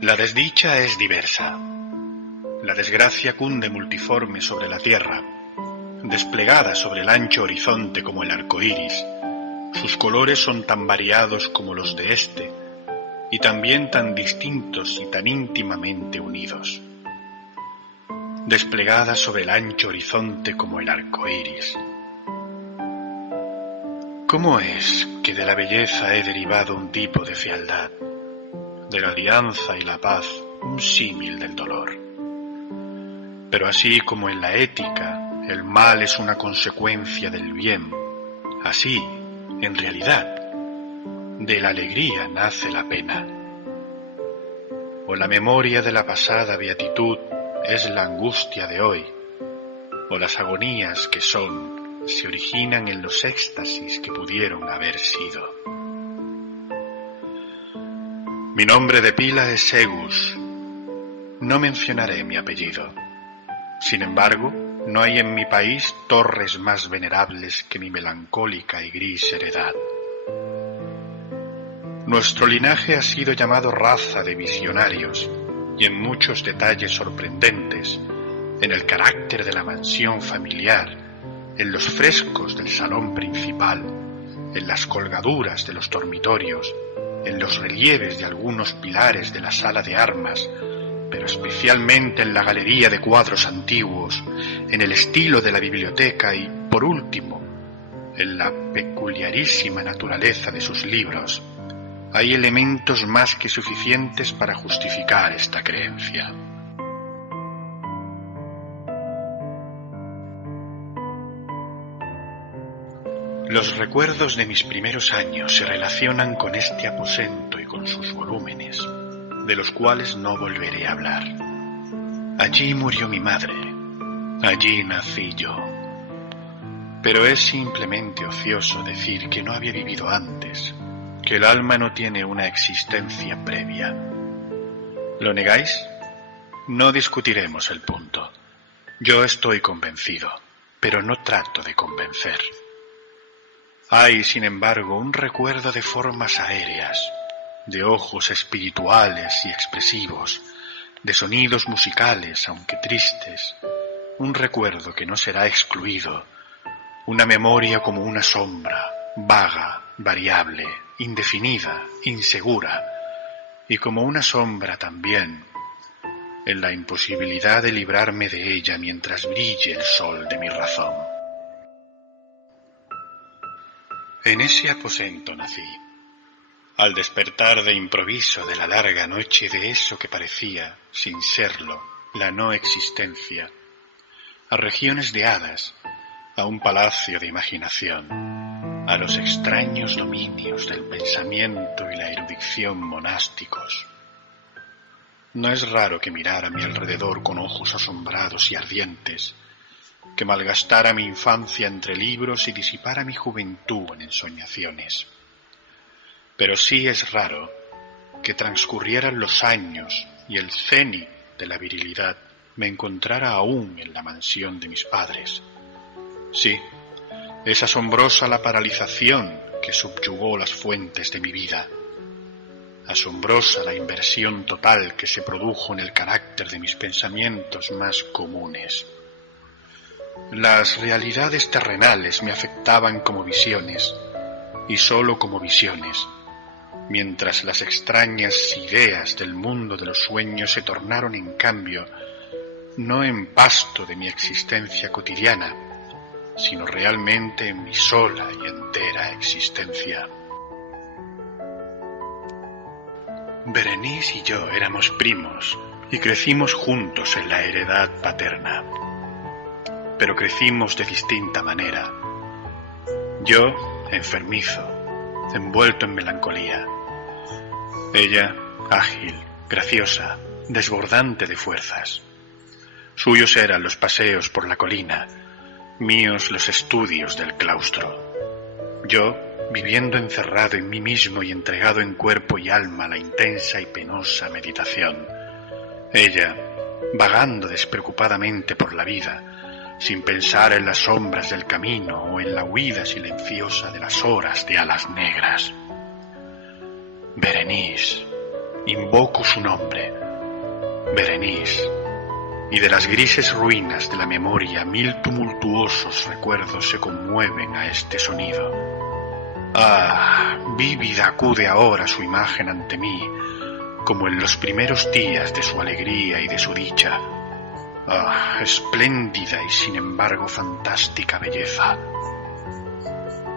La desdicha es diversa. La desgracia cunde multiforme sobre la tierra, desplegada sobre el ancho horizonte como el arco iris. Sus colores son tan variados como los de este, y también tan distintos y tan íntimamente unidos. Desplegada sobre el ancho horizonte como el arco iris. ¿Cómo es que de la belleza he derivado un tipo de fealdad? De la alianza y la paz, un símil del dolor. Pero así como en la ética el mal es una consecuencia del bien, así, en realidad, de la alegría nace la pena. O la memoria de la pasada beatitud es la angustia de hoy, o las agonías que son se originan en los éxtasis que pudieron haber sido. Mi nombre de pila es Segus. No mencionaré mi apellido. Sin embargo, no hay en mi país torres más venerables que mi melancólica y gris heredad. Nuestro linaje ha sido llamado raza de visionarios, y en muchos detalles sorprendentes, en el carácter de la mansión familiar, en los frescos del salón principal, en las colgaduras de los dormitorios, en los relieves de algunos pilares de la sala de armas, pero especialmente en la galería de cuadros antiguos, en el estilo de la biblioteca y, por último, en la peculiarísima naturaleza de sus libros, hay elementos más que suficientes para justificar esta creencia. Los recuerdos de mis primeros años se relacionan con este aposento y con sus volúmenes, de los cuales no volveré a hablar. Allí murió mi madre, allí nací yo. Pero es simplemente ocioso decir que no había vivido antes, que el alma no tiene una existencia previa. ¿Lo negáis? No discutiremos el punto. Yo estoy convencido, pero no trato de convencer. Hay, sin embargo, un recuerdo de formas aéreas, de ojos espirituales y expresivos, de sonidos musicales, aunque tristes, un recuerdo que no será excluido, una memoria como una sombra, vaga, variable, indefinida, insegura, y como una sombra también, en la imposibilidad de librarme de ella mientras brille el sol de mi razón. En ese aposento nací. Al despertar de improviso de la larga noche de eso que parecía, sin serlo, la no existencia, a regiones de hadas, a un palacio de imaginación, a los extraños dominios del pensamiento y la erudición monásticos. No es raro que mirara a mi alrededor con ojos asombrados y ardientes, que malgastara mi infancia entre libros y disipara mi juventud en ensoñaciones. Pero sí es raro que transcurrieran los años y el cenit de la virilidad me encontrara aún en la mansión de mis padres. Sí, es asombrosa la paralización que subyugó las fuentes de mi vida. Asombrosa la inversión total que se produjo en el carácter de mis pensamientos más comunes. Las realidades terrenales me afectaban como visiones, y sólo como visiones, mientras las extrañas ideas del mundo de los sueños se tornaron en cambio no en pasto de mi existencia cotidiana, sino realmente en mi sola y entera existencia. Berenice y yo éramos primos y crecimos juntos en la heredad paterna, pero crecimos de distinta manera. Yo, enfermizo, envuelto en melancolía. Ella, ágil, graciosa, desbordante de fuerzas. Suyos eran los paseos por la colina, míos los estudios del claustro. Yo, viviendo encerrado en mí mismo y entregado en cuerpo y alma a la intensa y penosa meditación. Ella, vagando despreocupadamente por la vida, sin pensar en las sombras del camino o en la huida silenciosa de las horas de alas negras. Berenice, invoco su nombre, Berenice, y de las grises ruinas de la memoria 1000 tumultuosos recuerdos se conmueven a este sonido. Ah, vívida acude ahora su imagen ante mí, como en los primeros días de su alegría y de su dicha. Ah, espléndida y sin embargo fantástica belleza.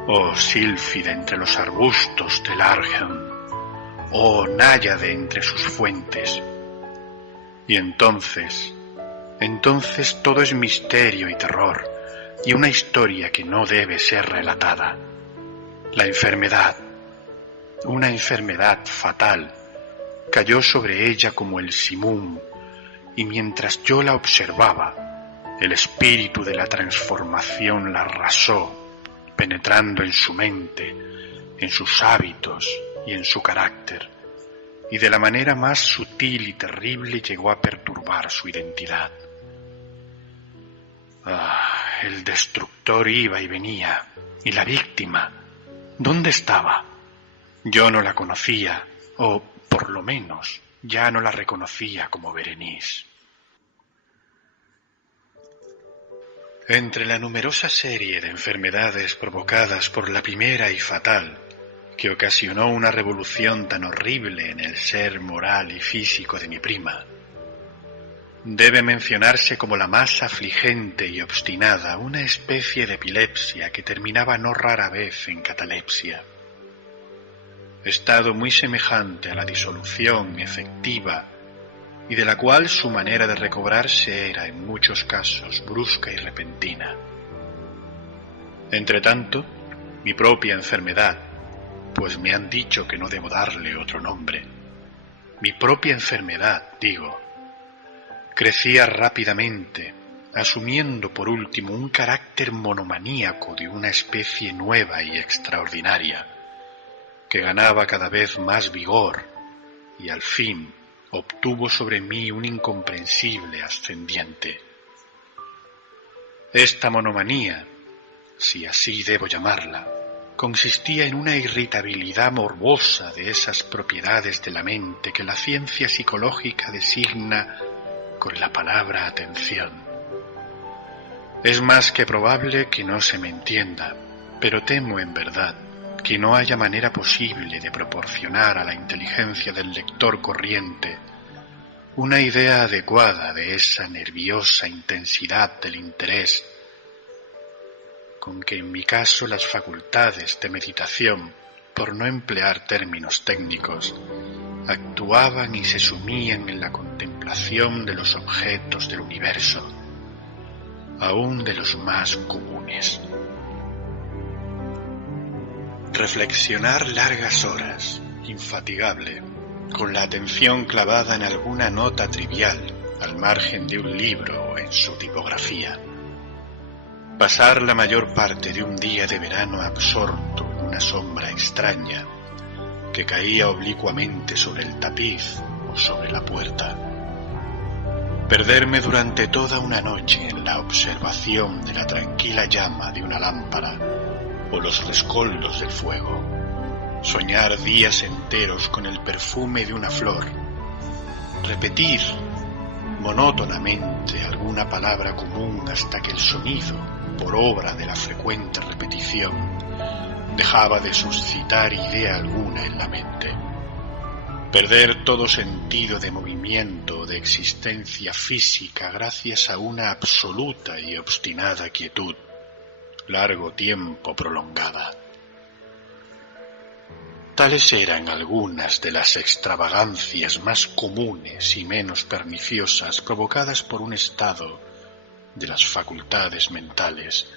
Oh, sílfide entre los arbustos del Argel. Oh, náyade entre sus fuentes. Y entonces todo es misterio y terror, y una historia que no debe ser relatada. La enfermedad, una enfermedad fatal, cayó sobre ella como el simum, y mientras yo la observaba, el espíritu de la transformación la arrasó, penetrando en su mente, en sus hábitos y en su carácter, y de la manera más sutil y terrible llegó a perturbar su identidad. Ah, el destructor iba y venía, y la víctima, ¿dónde estaba? Yo no la conocía, o por lo menos ya no la reconocía como Berenice. Entre la numerosa serie de enfermedades provocadas por la primera y fatal, que ocasionó una revolución tan horrible en el ser moral y físico de mi prima, debe mencionarse como la más afligente y obstinada una especie de epilepsia que terminaba no rara vez en catalepsia, estado muy semejante a la disolución efectiva y de la cual su manera de recobrarse era en muchos casos brusca y repentina. Entretanto, mi propia enfermedad, pues me han dicho que no debo darle otro nombre, mi propia enfermedad, digo, crecía rápidamente, asumiendo por último un carácter monomaníaco de una especie nueva y extraordinaria, que ganaba cada vez más vigor y al fin obtuvo sobre mí un incomprensible ascendiente. Esta monomanía, si así debo llamarla, consistía en una irritabilidad morbosa de esas propiedades de la mente que la ciencia psicológica designa con la palabra atención. Es más que probable que no se me entienda, pero temo en verdad que no haya manera posible de proporcionar a la inteligencia del lector corriente una idea adecuada de esa nerviosa intensidad del interés con que en mi caso las facultades de meditación, por no emplear términos técnicos, actuaban y se sumían en la contemplación de los objetos del universo, aun de los más comunes. Reflexionar largas horas, infatigable, con la atención clavada en alguna nota trivial, al margen de un libro o en su tipografía. Pasar la mayor parte de un día de verano absorto en una sombra extraña que caía oblicuamente sobre el tapiz o sobre la puerta. Perderme durante toda una noche en la observación de la tranquila llama de una lámpara o los rescoldos del fuego. Soñar días enteros con el perfume de una flor. Repetir monótonamente alguna palabra común hasta que el sonido, por obra de la frecuente repetición, dejaba de suscitar idea alguna en la mente. Perder todo sentido de movimiento o de existencia física gracias a una absoluta y obstinada quietud, largo tiempo prolongada. Tales eran algunas de las extravagancias más comunes y menos perniciosas provocadas por un estado de las facultades mentales,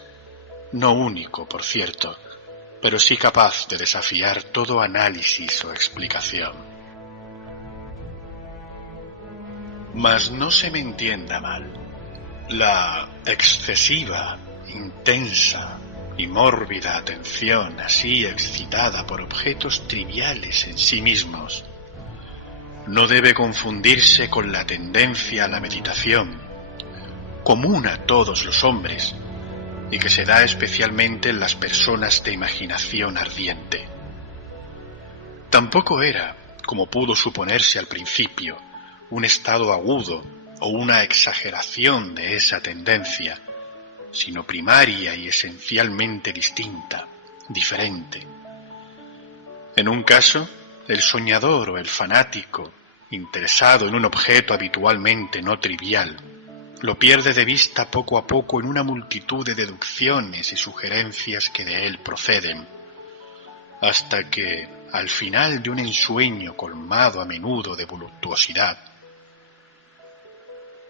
no único, por cierto, pero sí capaz de desafiar todo análisis o explicación. Mas no se me entienda mal, la excesiva, intensa y mórbida atención así excitada por objetos triviales en sí mismos no debe confundirse con la tendencia a la meditación, común a todos los hombres, y que se da especialmente en las personas de imaginación ardiente. Tampoco era, como pudo suponerse al principio, un estado agudo o una exageración de esa tendencia, sino primaria y esencialmente distinta, diferente. En un caso, el soñador o el fanático, interesado en un objeto habitualmente no trivial, lo pierde de vista poco a poco en una multitud de deducciones y sugerencias que de él proceden, hasta que, al final de un ensueño colmado a menudo de voluptuosidad,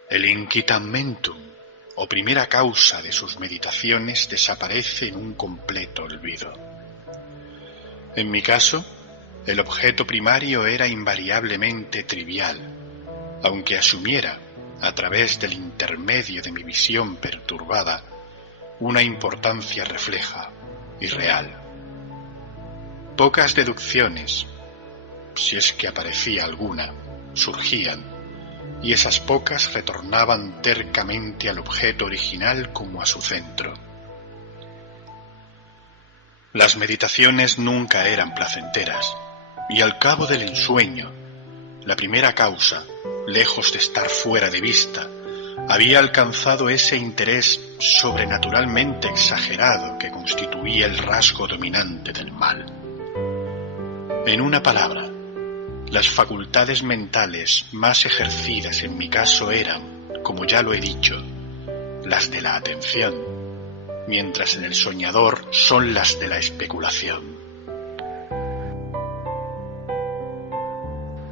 el inquitamentum, o primera causa de sus meditaciones, desaparece en un completo olvido. En mi caso, el objeto primario era invariablemente trivial, aunque asumiera, a través del intermedio de mi visión perturbada, una importancia refleja y real. Pocas deducciones, si es que aparecía alguna, surgían, y esas pocas retornaban tercamente al objeto original como a su centro. Las meditaciones nunca eran placenteras, y al cabo del ensueño, la primera causa, lejos de estar fuera de vista, había alcanzado ese interés sobrenaturalmente exagerado que constituía el rasgo dominante del mal. En una palabra, las facultades mentales más ejercidas en mi caso eran, como ya lo he dicho, las de la atención, mientras en el soñador son las de la especulación.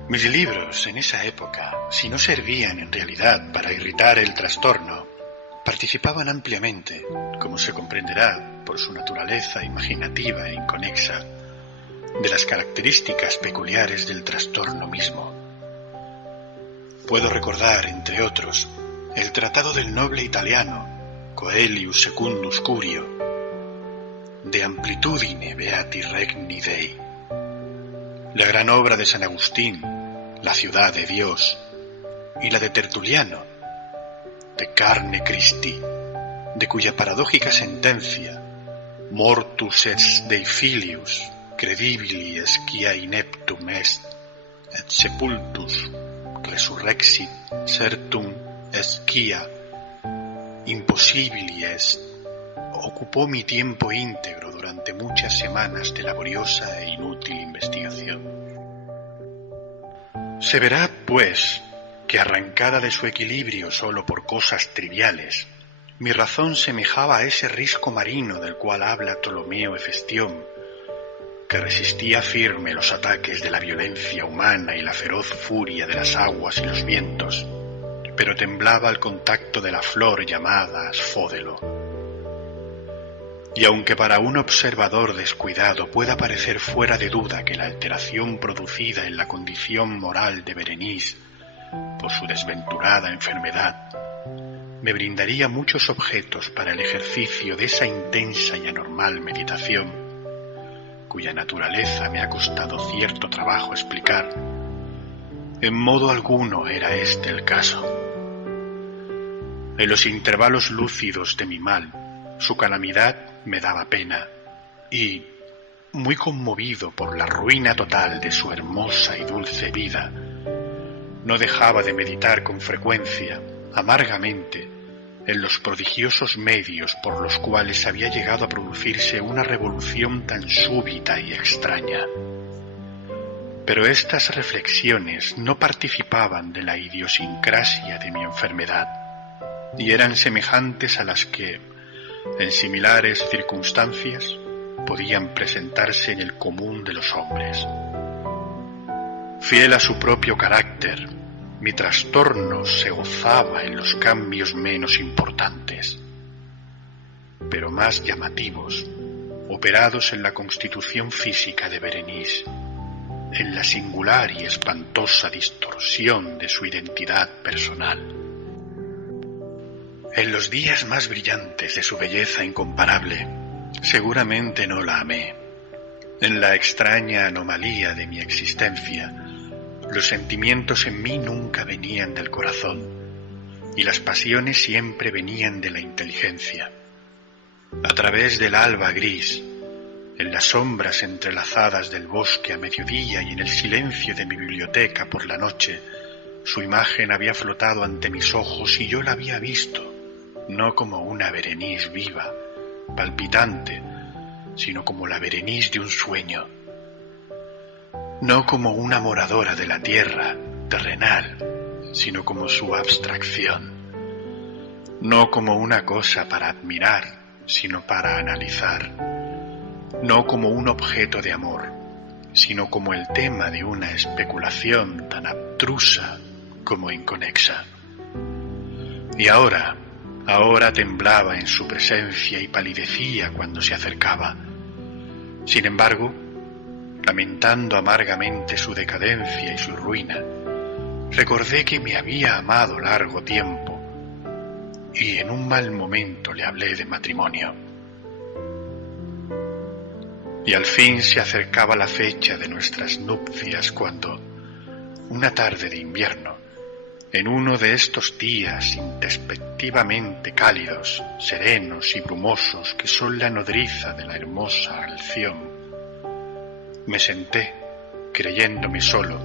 Mis libros en esa época, si no servían en realidad para irritar el trastorno, participaban ampliamente, como se comprenderá por su naturaleza imaginativa e inconexa, de las características peculiares del trastorno mismo. Puedo recordar, entre otros, el tratado del noble italiano Coelius Secundus Curio, De Amplitudine Beati Regni Dei, la gran obra de San Agustín, La ciudad de Dios, y la de Tertuliano, De Carne Christi, de cuya paradójica sentencia, Mortus est Dei filius, credibili esquia ineptum est, et sepultus resurrexit certum esquia impossibili est, ocupó mi tiempo íntegro durante muchas semanas de laboriosa e inútil investigación. Se verá, pues, que arrancada de su equilibrio solo por cosas triviales, mi razón semejaba a ese risco marino del cual habla Ptolomeo Hefestión, que resistía firme los ataques de la violencia humana y la feroz furia de las aguas y los vientos, pero temblaba al contacto de la flor llamada asfódelo. Y aunque para un observador descuidado pueda parecer fuera de duda que la alteración producida en la condición moral de Berenice por su desventurada enfermedad me brindaría muchos objetos para el ejercicio de esa intensa y anormal meditación, cuya naturaleza me ha costado cierto trabajo explicar, en modo alguno era este el caso. En los intervalos lúcidos de mi mal, su calamidad me daba pena, y, muy conmovido por la ruina total de su hermosa y dulce vida, no dejaba de meditar con frecuencia, amargamente, en los prodigiosos medios por los cuales había llegado a producirse una revolución tan súbita y extraña. Pero estas reflexiones no participaban de la idiosincrasia de mi enfermedad, y eran semejantes a las que, en similares circunstancias, podían presentarse en el común de los hombres. Fiel a su propio carácter, mi trastorno se gozaba en los cambios menos importantes, pero más llamativos, operados en la constitución física de Berenice, en la singular y espantosa distorsión de su identidad personal. En los días más brillantes de su belleza incomparable, Seguramente no la amé. En la extraña anomalía de mi existencia, los sentimientos en mí nunca venían del corazón y las pasiones siempre venían de la inteligencia. A través del alba gris, en las sombras entrelazadas del bosque a mediodía y en el silencio de mi biblioteca por la noche, su imagen había flotado ante mis ojos y yo la había visto, no como una Berenice viva, palpitante, sino como la Berenice de un sueño, no como una moradora de la tierra, terrenal, sino como su abstracción, no como una cosa para admirar, sino para analizar, no como un objeto de amor, sino como el tema de una especulación tan abstrusa como inconexa. Y ahora temblaba en su presencia y palidecía cuando se acercaba. Sin embargo, lamentando amargamente su decadencia y su ruina, recordé que me había amado largo tiempo y en un mal momento le hablé de matrimonio. Y al fin se acercaba la fecha de nuestras nupcias cuando, una tarde de invierno, en uno de estos días indespectivamente cálidos, serenos y brumosos que son la nodriza de la hermosa Alción, me senté, creyéndome solo,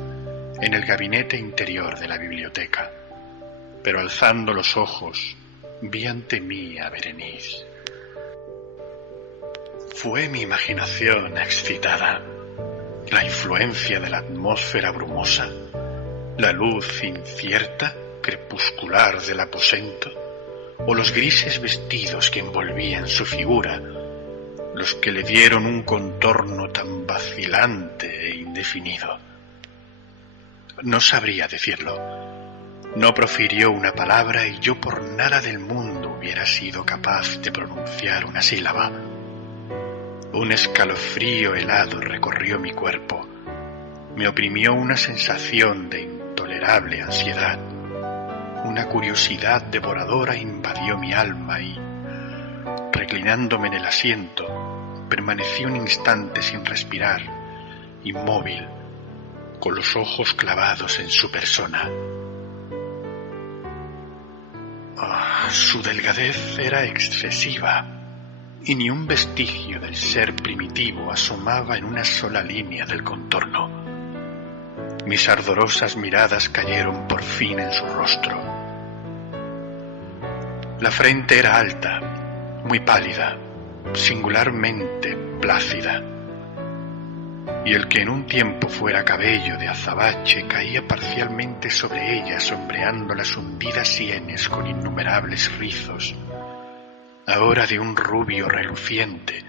en el gabinete interior de la biblioteca, pero alzando los ojos, vi ante mí a Berenice. Fue mi imaginación excitada, la influencia de la atmósfera brumosa, la luz incierta, crepuscular del aposento, o los grises vestidos que envolvían su figura, los que le dieron un contorno tan vacilante e indefinido. No sabría decirlo. No profirió una palabra y yo por nada del mundo hubiera sido capaz de pronunciar una sílaba. Un escalofrío helado recorrió mi cuerpo. Me oprimió una sensación de intolerable ansiedad. Una curiosidad devoradora invadió mi alma y, reclinándome en el asiento, permanecí un instante sin respirar, inmóvil, con los ojos clavados en su persona. Su delgadez era excesiva y ni un vestigio del ser primitivo asomaba en una sola línea del contorno. Mis ardorosas miradas cayeron por fin en su rostro. La frente era alta, muy pálida, singularmente plácida, y el que en un tiempo fuera cabello de azabache caía parcialmente sobre ella, sombreando las hundidas sienes con innumerables rizos, ahora de un rubio reluciente,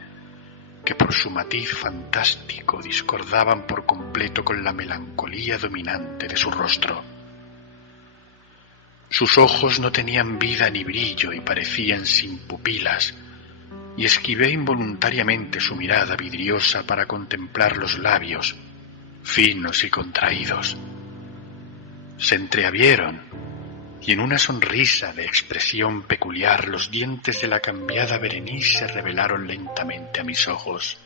que por su matiz fantástico discordaban por completo con la melancolía dominante de su rostro. Sus ojos no tenían vida ni brillo y parecían sin pupilas, y esquivé involuntariamente su mirada vidriosa para contemplar los labios, finos y contraídos. Se entreabrieron, y en una sonrisa de expresión peculiar los dientes de la cambiada Berenice se revelaron lentamente a mis ojos.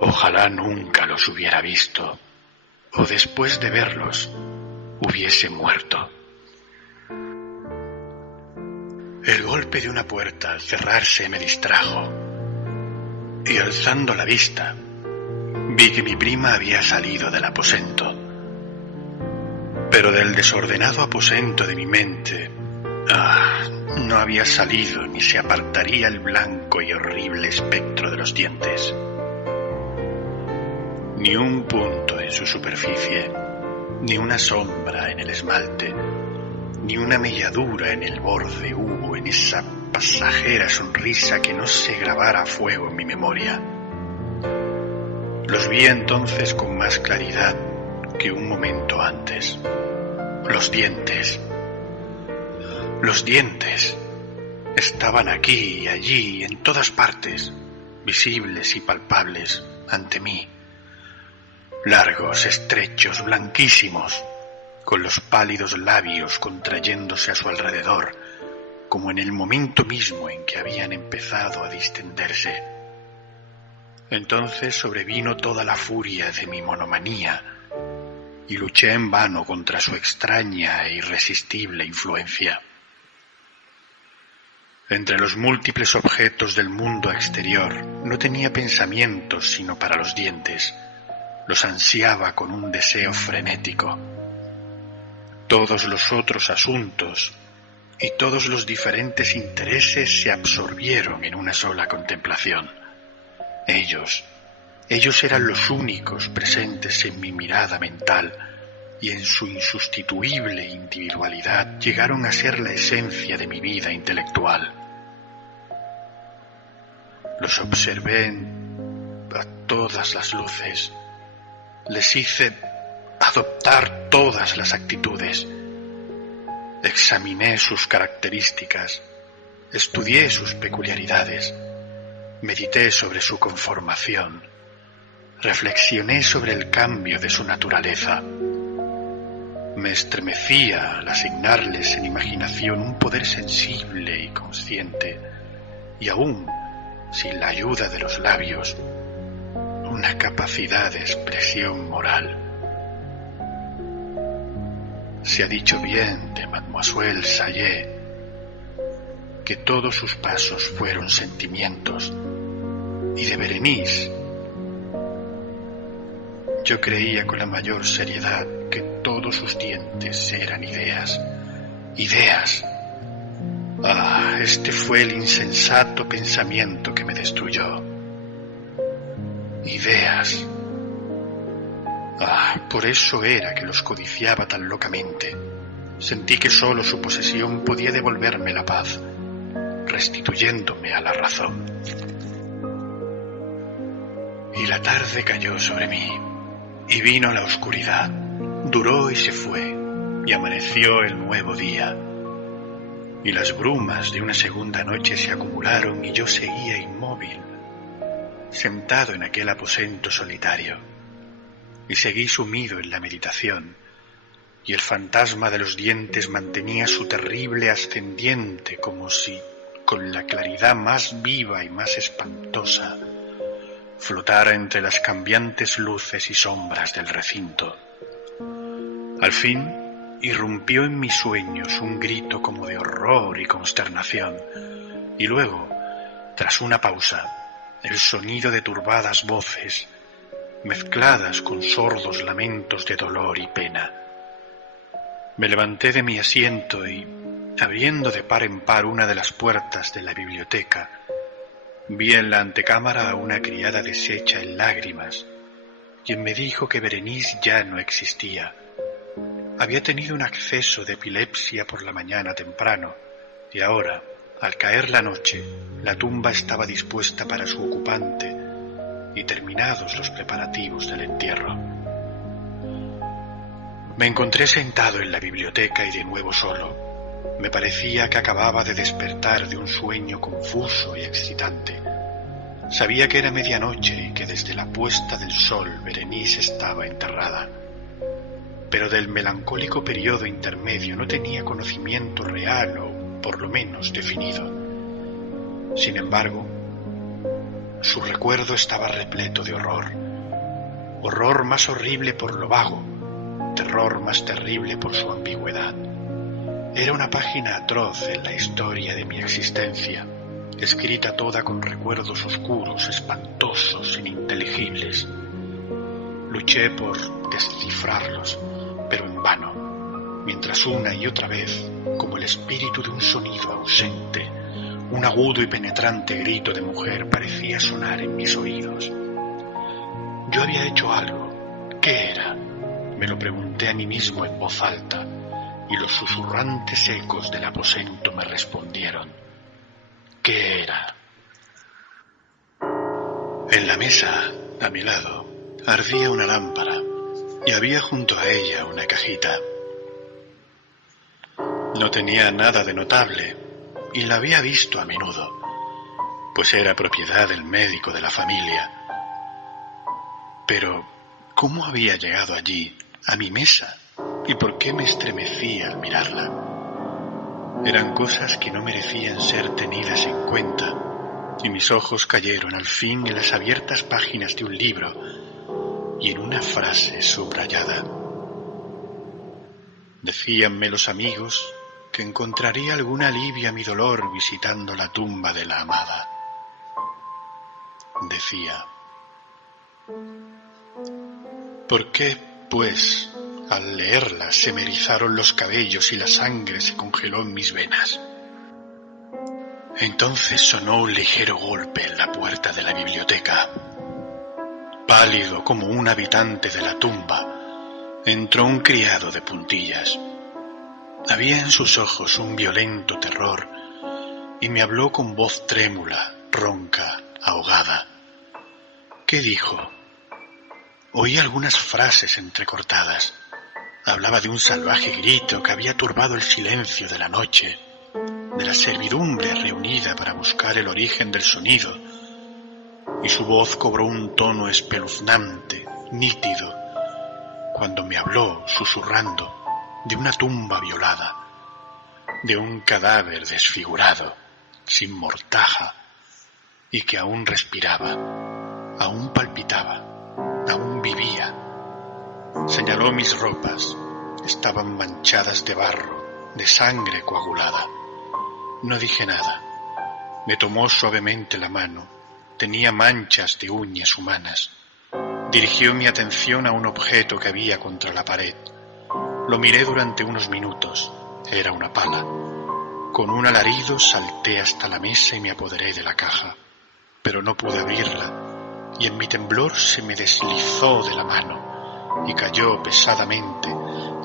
Ojalá nunca los hubiera visto, o después de verlos hubiese muerto. El golpe de una puerta al cerrarse me distrajo, y alzando la vista, vi que mi prima había salido del aposento. Pero del desordenado aposento de mi mente, no había salido ni se apartaría el blanco y horrible espectro de los dientes. Ni un punto en su superficie, ni una sombra en el esmalte, ni una melladura en el borde hubo en esa pasajera sonrisa que no se grabara a fuego en mi memoria. Los vi entonces con más claridad que un momento antes. Los dientes estaban aquí y allí, en todas partes, visibles y palpables ante mí. Largos, estrechos, blanquísimos, con los pálidos labios contrayéndose a su alrededor, como en el momento mismo en que habían empezado a distenderse. Entonces sobrevino toda la furia de mi monomanía y luché en vano contra su extraña e irresistible influencia. Entre los múltiples objetos del mundo exterior no tenía pensamientos sino para los dientes. Los ansiaba con un deseo frenético. Todos los otros asuntos y todos los diferentes intereses se absorbieron en una sola contemplación. Ellos eran los únicos presentes en mi mirada mental y en su insustituible individualidad llegaron a ser la esencia de mi vida intelectual. Los observé a todas las luces, les hice adoptar todas las actitudes, examiné sus características, estudié sus peculiaridades, medité sobre su conformación, reflexioné sobre el cambio de su naturaleza. Me estremecía al asignarles en imaginación un poder sensible y consciente, y aún, sin la ayuda de los labios, una capacidad de expresión moral. Se ha dicho bien de Mademoiselle Sayet que todos sus pasos fueron sentimientos, y de Berenice yo creía con la mayor seriedad que todos sus dientes eran ideas. ¡Ideas! Ah, este fue el insensato pensamiento que me destruyó. Ideas. Ah, por eso era que los codiciaba tan locamente. Sentí que solo su posesión podía devolverme la paz, restituyéndome a la razón. Y la tarde cayó sobre mí, y vino la oscuridad, duró y se fue, y amaneció el nuevo día. Y las brumas de una segunda noche se acumularon y yo seguía inmóvil, sentado en aquel aposento solitario, y seguí sumido en la meditación, y el fantasma de los dientes mantenía su terrible ascendiente como si, con la claridad más viva y más espantosa, flotara entre las cambiantes luces y sombras del recinto. Al fin irrumpió en mis sueños un grito como de horror y consternación, y luego, tras una pausa, el sonido de turbadas voces, mezcladas con sordos lamentos de dolor y pena. Me levanté de mi asiento y, abriendo de par en par una de las puertas de la biblioteca, vi en la antecámara a una criada deshecha en lágrimas, quien me dijo que Berenice ya no existía. Había tenido un acceso de epilepsia por la mañana temprano, y ahora, al caer la noche, la tumba estaba dispuesta para su ocupante y terminados los preparativos del entierro. Me encontré sentado en la biblioteca y de nuevo solo. Me parecía que acababa de despertar de un sueño confuso y excitante. Sabía que era medianoche y que desde la puesta del sol Berenice estaba enterrada. Pero del melancólico periodo intermedio no tenía conocimiento real o, por lo menos, definido. Sin embargo, su recuerdo estaba repleto de horror. Horror más horrible por lo vago, terror más terrible por su ambigüedad. Era una página atroz en la historia de mi existencia, escrita toda con recuerdos oscuros, espantosos, ininteligibles. Luché por descifrarlos, pero en vano, mientras una y otra vez, como el espíritu de un sonido ausente, un agudo y penetrante grito de mujer parecía sonar en mis oídos. Yo había hecho algo. ¿Qué era? Me lo pregunté a mí mismo en voz alta, y los susurrantes ecos del aposento me respondieron. ¿Qué era? En la mesa, a mi lado, ardía una lámpara, y había junto a ella una cajita. No tenía nada de notable, y la había visto a menudo, pues era propiedad del médico de la familia. Pero, ¿cómo había llegado allí, a mi mesa? ¿Y por qué me estremecí al mirarla? Eran cosas que no merecían ser tenidas en cuenta, y mis ojos cayeron al fin en las abiertas páginas de un libro y en una frase subrayada. Decíanme los amigos que encontraría algún alivio a mi dolor visitando la tumba de la amada. Decía: ¿por qué, pues, al leerla se me erizaron los cabellos y la sangre se congeló en mis venas? Entonces sonó un ligero golpe en la puerta de la biblioteca. Pálido como un habitante de la tumba, entró un criado de puntillas. Había en sus ojos un violento terror y me habló con voz trémula, ronca, ahogada. ¿Qué dijo? Oí algunas frases entrecortadas. Hablaba de un salvaje grito que había turbado el silencio de la noche, de la servidumbre reunida para buscar el origen del sonido, y su voz cobró un tono espeluznante, nítido, cuando me habló, susurrando, de una tumba violada, de un cadáver desfigurado, sin mortaja, y que aún respiraba, aún palpitaba, aún vivía. Señaló mis ropas, estaban manchadas de barro, de sangre coagulada. No dije nada. Me tomó suavemente la mano, tenía manchas de uñas humanas. Dirigió mi atención a un objeto que había contra la pared. Lo miré durante unos minutos. Era una pala. Con un alarido salté hasta la mesa y me apoderé de la caja, pero no pude abrirla, y en mi temblor se me deslizó de la mano y cayó pesadamente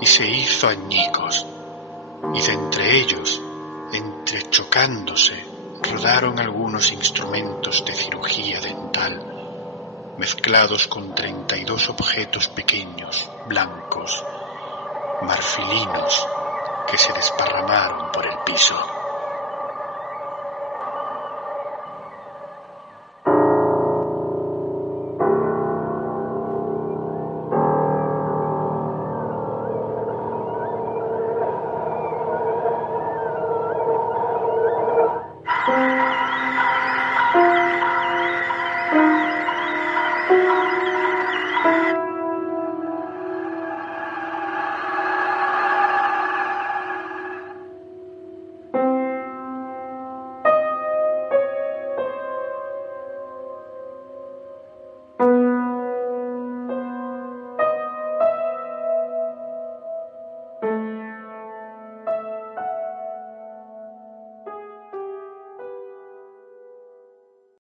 y se hizo añicos, y de entre ellos, entrechocándose, rodaron algunos instrumentos de cirugía dental, mezclados con 32 objetos pequeños, blancos, marfilinos, que se desparramaron por el piso.